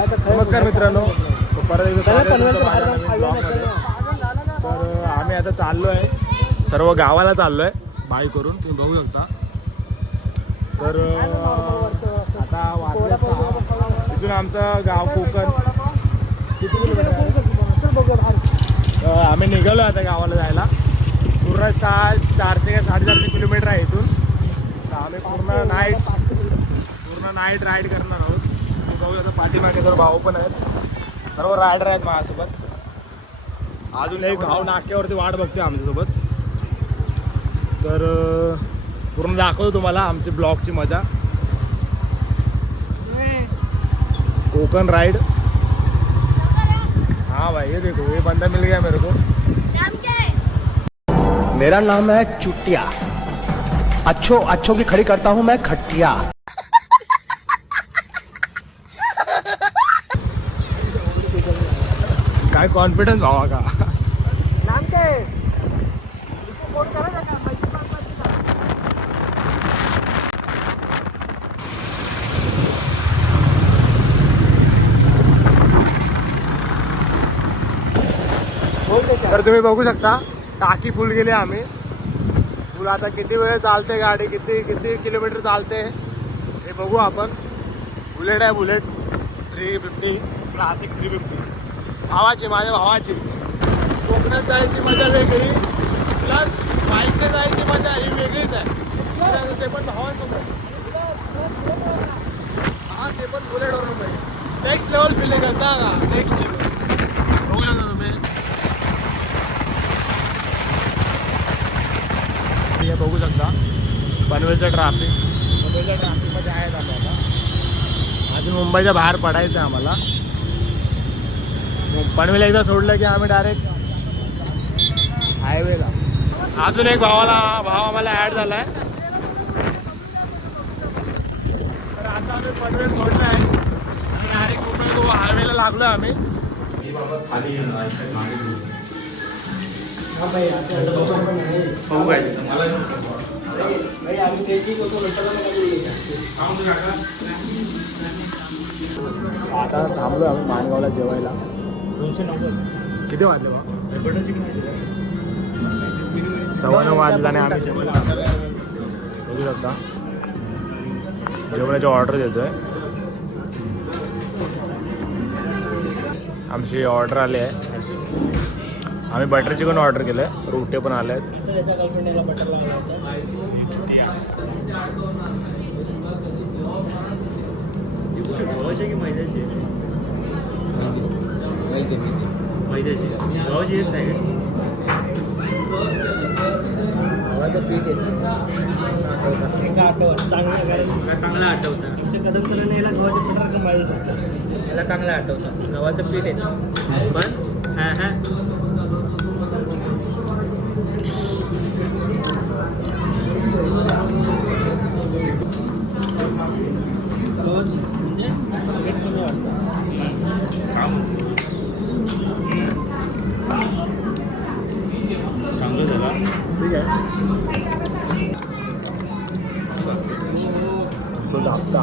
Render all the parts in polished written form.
नमस्कार मित्रांनो, परत एकदा स्वागत आहे तुमचं माझ्या नवीन ब्लॉगमध्ये. तर आम्ही आता चाललो आहे, सर्व गावाला चाललो आहे बाईक करून, तुम्ही बघू शकता. तर आता वाजले 6. इथून आमचं गाव कोकण किती किलोमीटर आहे? आम्ही निघालो आता गावाला जायला. पूर्ण 400 का 450 किलोमीटर आहे इथून. तर आम्ही पूर्ण नाईट राईड करणार आहोत. बघू आता पाठीमागे तर भाऊ पण आहेत, सर्व रायडर आहेत माझ्यासोबत. अजून एक भाऊ नाक्यावरती वाट बघते आमच्यासोबत. तर पूर्ण दाखवतो तुम्हाला आमची ब्लॉगची मजा. कोकण राइड. हाँ भाई, ये देखो, ये बंदा मिल गया मेरे को. नाम क्या है? मेरा नाम है चुटिया. अच्छों की खड़ी करता हूँ मैं खटिया. काय कॉन्फिडन्स भावा का. नाम क्या है? तर तुम्ही बघू शकता टाकी फुल गेली आम्ही. फुल आता किती वेळ चालते गाडी, किती किलोमीटर चालते हे बघू आपण. बुलेट आहे, बुलेट 350 क्लासिक 350 भावाची, माझ्या भावाची. कोकणात जायची मजा वेगळी, प्लस बाईकने जायची मजा ही वेगळीच आहे. ते पण भावासोबत. हा, ते पण बुलेटवरून पाहिजे. नेक्स्ट लेवल फिलिंग असता का, नेक्स्ट लेवल. बघू ना तुम्ही, हे बघू शकता पनवेलचं ट्रॅफिक. पनवेलच्या ट्रॅफिकमध्ये आहेत आम्ही आता. अजून मुंबईच्या बाहेर पडायचं आहे आम्हाला. पनवेल एकदा सोडलं की आम्ही डायरेक्ट हायवेला. अजून एक भाव आम्हाला ॲड झाला आहे. तर आता आम्ही पनवेल सोडलं आहे आणि डायरेक्ट मुंबई हायवेला लागलो आहे आम्ही. आता थांबलो आम्ही माणगावला जेवायला. 290 किती वाजले बा? 9:15 वाजला आणि आम्ही जेवायला बघू शकता. जेवणाची ऑर्डर देतोय. आमची ऑर्डर आली आहे. आम्ही बटर चिकन ऑर्डर केलं आहे, रोटे पण आले आहेत. चांगला आठवतं. आमच्या कदम सरांनी याला गव्हाचे पटार माहिती याला चांगलं आठवतं. गव्हाचं पीठ आहे पण हां हां. सांगतो त्याला, ठीक आहे. सो दाबता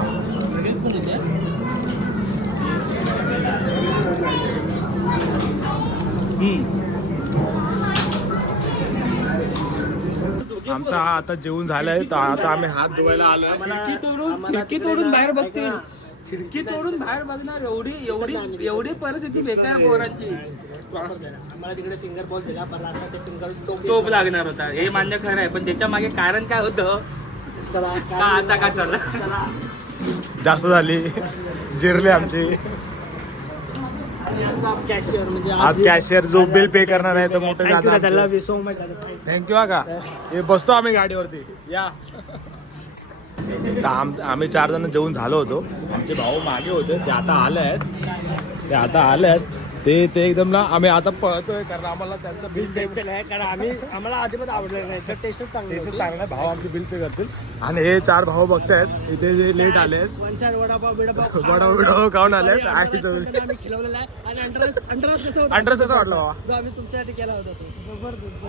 आमचा आता जेवण झालंय. तर आता आम्ही हात धुवायला आलोय. खिडकी तोडून बाहेर बघते. खिडकी तोडून बाहेर बघणार. एवढी परिस्थिती बेकार पोराची. आम्हाला तिकडे फिंगर बॉल दिला, पण आता ते फिंगर टोप लागणार होता. हे मान्य खरं आहे, पण त्याच्या मागे कारण काय होतं का आता का चला जास्त झाली, जिरले आमची. कॅशियर म्हणजे आज कॅशियर जो बिल पे करणार आहे तर मोठे थँक्यू. थँक्यू. का हे बसतो आम्ही गाडीवरती या. तर आम्ही 4 जण जेवून झालो होतो. आमचे भाऊ मागे होते, ते आता आले आहेत. ते एकदम ना आम्ही आता पळतोय कारण आम्हाला त्यांचं बिल पे आहे. कारण आम्हाला अजिबात आवडलं नाही. तर टेस्टच चांगला भाऊ आमचे बिल पे करतील. आणि हे 4 भाऊ बघतायत इथे जे लेट आले आहेत. वडापाव खाऊन आले आहेत. आम्ही खिलवलेला आहे. आणि अंडरस कसं वाटलं बाबा? आम्ही तुमच्यासाठी केला होता तो.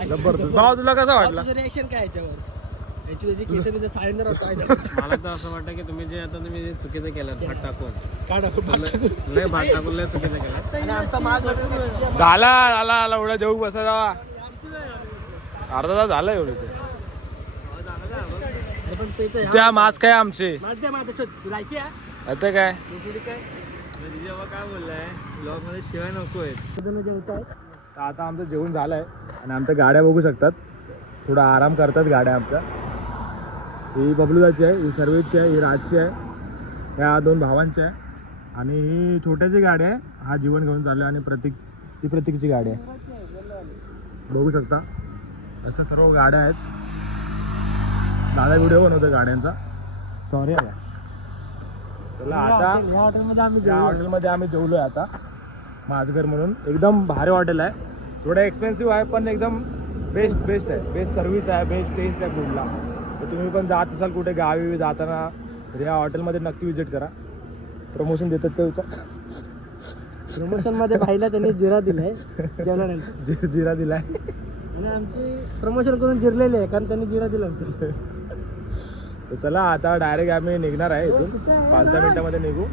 जबरदस्त. भाऊ तुला कसं वाटलं? रिएक्शन काय याच्यावर? मला तर असं वाटतं की तुम्ही जे चुकीचं केलं भात टाकून लय भात टाकून लय चुकीचं केलं. झाला एवढा जेऊ बसा जावा अर्धा तास झाला एवढं ते त्या मास्क आहे आमचे आता काय जेव्हा काय बोललाय ब्लॉग मध्ये शिवाय नकोय. तर आता आमचं जेवण झालंय आणि आमच्या गाड्या बघू शकतात थोडा आराम करतात गाड्या आमच्या. ही बबलूदाची आहे, ही सर्वेची आहे, ही राजची आहे, ह्या दोन भावांची आहे आणि ही छोट्याची गाडी आहे. हा जीवन घेऊन चाललो आणि ही प्रतीकची गाडी आहे बघू शकता. असं सर्व गाड्या आहेत. दादा व्हिडिओ बनवतो गाड्यांचा. सॉरी आहे. चला आता या हॉटेलमध्ये आम्ही जेवलोय आता माझघर म्हणून. एकदम भारी हॉटेल आहे. थोडं एक्सपेन्सिव्ह आहे पण एकदम बेस्ट आहे. बेस्ट सर्व्हिस आहे, बेस्ट टेस्ट आहे फूडला. तर तुम्ही पण जात असाल कुठे गावी जाताना तर या हॉटेलमध्ये नक्की विजिट करा. प्रमोशन देतात का विचार? प्रमोशन मध्ये भाईला त्यांनी जिरा दिलाय जेवल्यानंतर. जिरा दिलाय आणि आमची प्रमोशन करून जिरलेले आहे कारण त्यांनी जिरा दिला होता. तर चला आता डायरेक्ट आम्ही निघणार आहे इथून 5-10 मिनिटामध्ये निघू.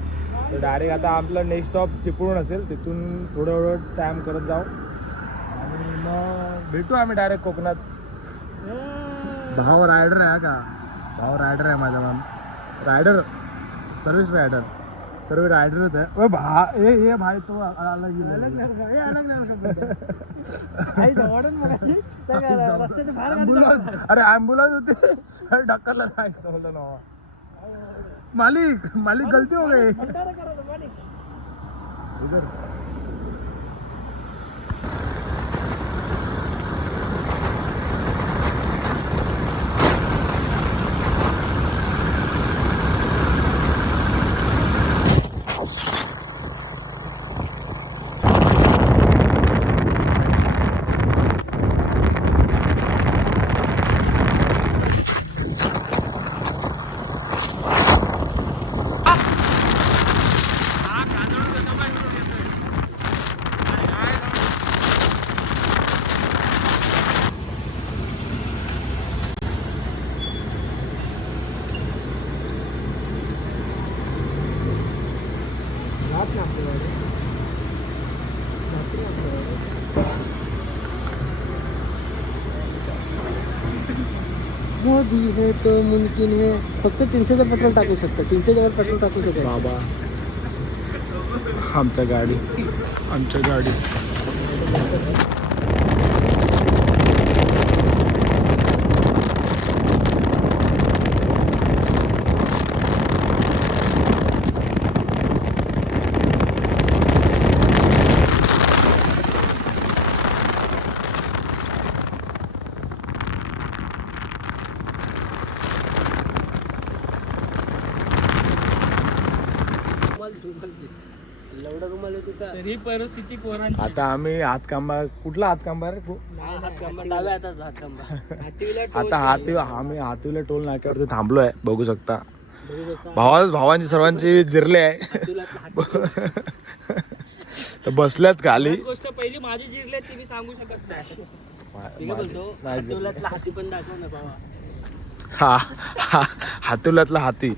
तर डायरेक्ट आता आपलं नेक्स्ट स्टॉप चिपळूण असेल. तिथून थोडं टाईम करत जाऊ आणि मग भेटू आम्ही डायरेक्ट कोकणात. भाव रायडर आहे का? भाव रायडर आहे माझा मॅम. रायडर सर्विस रायडर सर्व रायडरच आहे. हे भाई तो अरे ॲम्ब्युलन्स होते ढक्करला नाही समजलं ना. मालिक गलती हो गई. मोदी है तो मुमकिन है. फक्त 300चं पेट्रोल टाकू शकतं. 300 जवळ पेट्रोल टाकू शकतो. बाबा आमच्या गाडी तरी परिस्थिती पोरांची. आता आम्ही हातकांबा कुठला हातकांबा रे आता आम्ही हातीवल्या टोल नाक्यावरती थांबलोय बघू शकता. भावांची सर्वांची जिरले आहे तर बसल्यात खाली. गोष्ट पहिली माझी जिरले ती मी सांगू शकत नाही. हाती पण दाखव ना बाबा. हातुल्यातला हाती.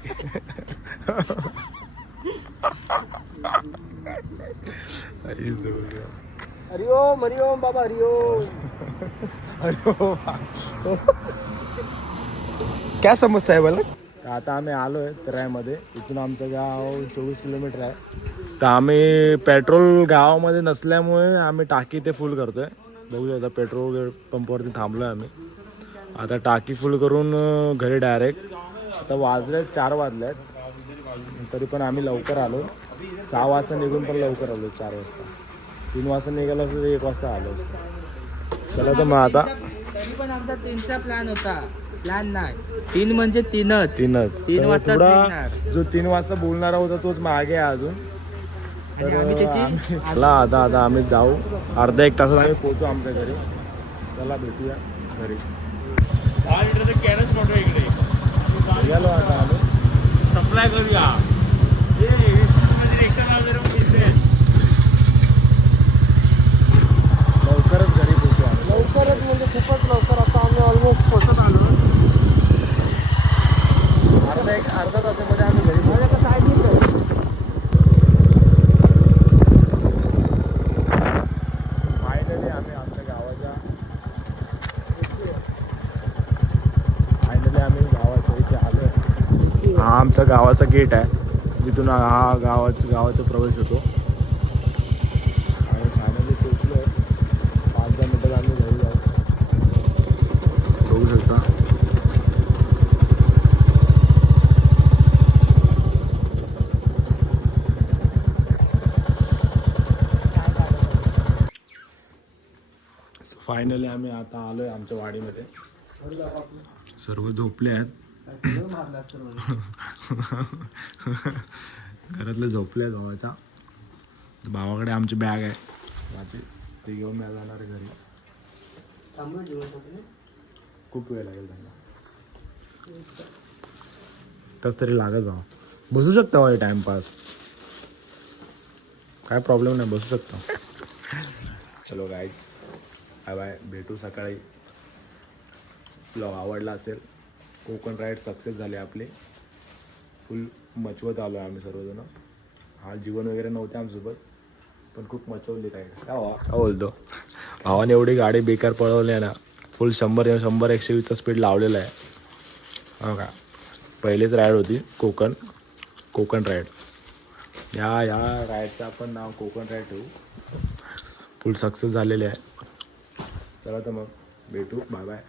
हरिओम बाबा हरिओम. काय समस्या आहे बोला. आता आम्ही आलोय तरायमध्ये. इथून आमचं गाव 24 किलोमीटर आहे. तर आम्ही पेट्रोल गावामध्ये नसल्यामुळे आम्ही टाकी ते फुल करतोय. बघू शकता पेट्रोल पंपवरती थांबलोय आम्ही. आता टाकी फुल करून घरी डायरेक्ट. आता वाजले 4 वाजलेत तरी पण आम्ही लवकर आलो. 6 वाजता निघून पण लवकर आलो. 4 वाजता 3 वाजता निघाला तर 1 वाजता आलो. चला तर मग आता तरी पण आमचा 3चा प्लॅन होता. प्लॅन नाही 3 म्हणजे 3च 3 वाजता निघणार. जो 3 वाजता बोलणारा होता तोच मागे आहे अजून. तर आता आम्ही जाऊ. अर्धा 1 तासात आम्ही पोहोचू आमच्या घरी. चला भेटूया घरी. गेलो आता आम्ही सप्लाय करूया. लवकरच घरी पोहोचू आम्ही. लवकरच म्हणजे खूपच लवकर. आता आम्ही ऑलमोस्ट पोहोचत आलो. अर्धा तासामध्ये आम्ही घरी पोहोचलो. फायनली आम्ही आमच्या गावाच्या इथे आलो. हा आमचा गावाचा गेट आहे, जिथून हा गावाचा प्रवेश होतो. आणि फायनली पोहोचलो. 5-10 मिनिटात आम्ही घरी जाऊ. बघू शकता फायनली आम्ही आता आलोय आमच्या वाडीमध्ये. सर्व झोपले आहेत. घरातले झोपले आहेत भावाच्या. भावाकडे आमची बॅग आहे माझी, ते घेऊन मी जाणार आहे घरी. खूप वेळ लागेल त्यांना. तस तरी लागत भाऊ. बसू शकता भाई टाइमपास, काय प्रॉब्लेम नाही, बसू शकता. चलो गाईज, बाय बाय, भेटू सकाळी. ब्लॉग आवडला असेल. कोकण राईड सक्सेस झाले आपले. फुल मचवत आलो आम्ही सर्वजण. हा जीवन वगैरे नव्हते आमच्यासोबत, पण खूप मचवली राईड. काय बोलतो भावाने एवढी गाडी बेकार पळवली आहे ना. फुल 100-120चा स्पीड लावलेला आहे. हो का, पहिलीच राईड होती कोकण राईड. या राईडचं आपण नाव कोकण राईड ठेवू. फुल सक्सेस झालेले आहे. चला तर मग भेटू. Bye bye.